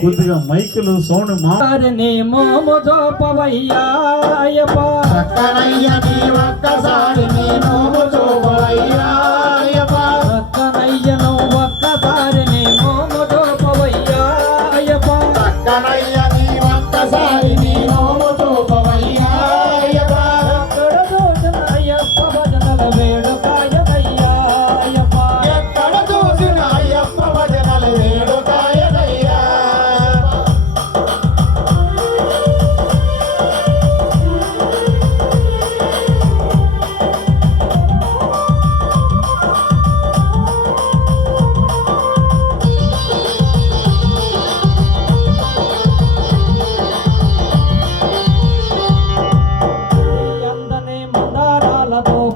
కొద్దిగా మైకులు సౌండ్ ఒక్కసారి ఒక్కసారి pela boca.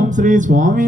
ఓం శ్రీ స్వామి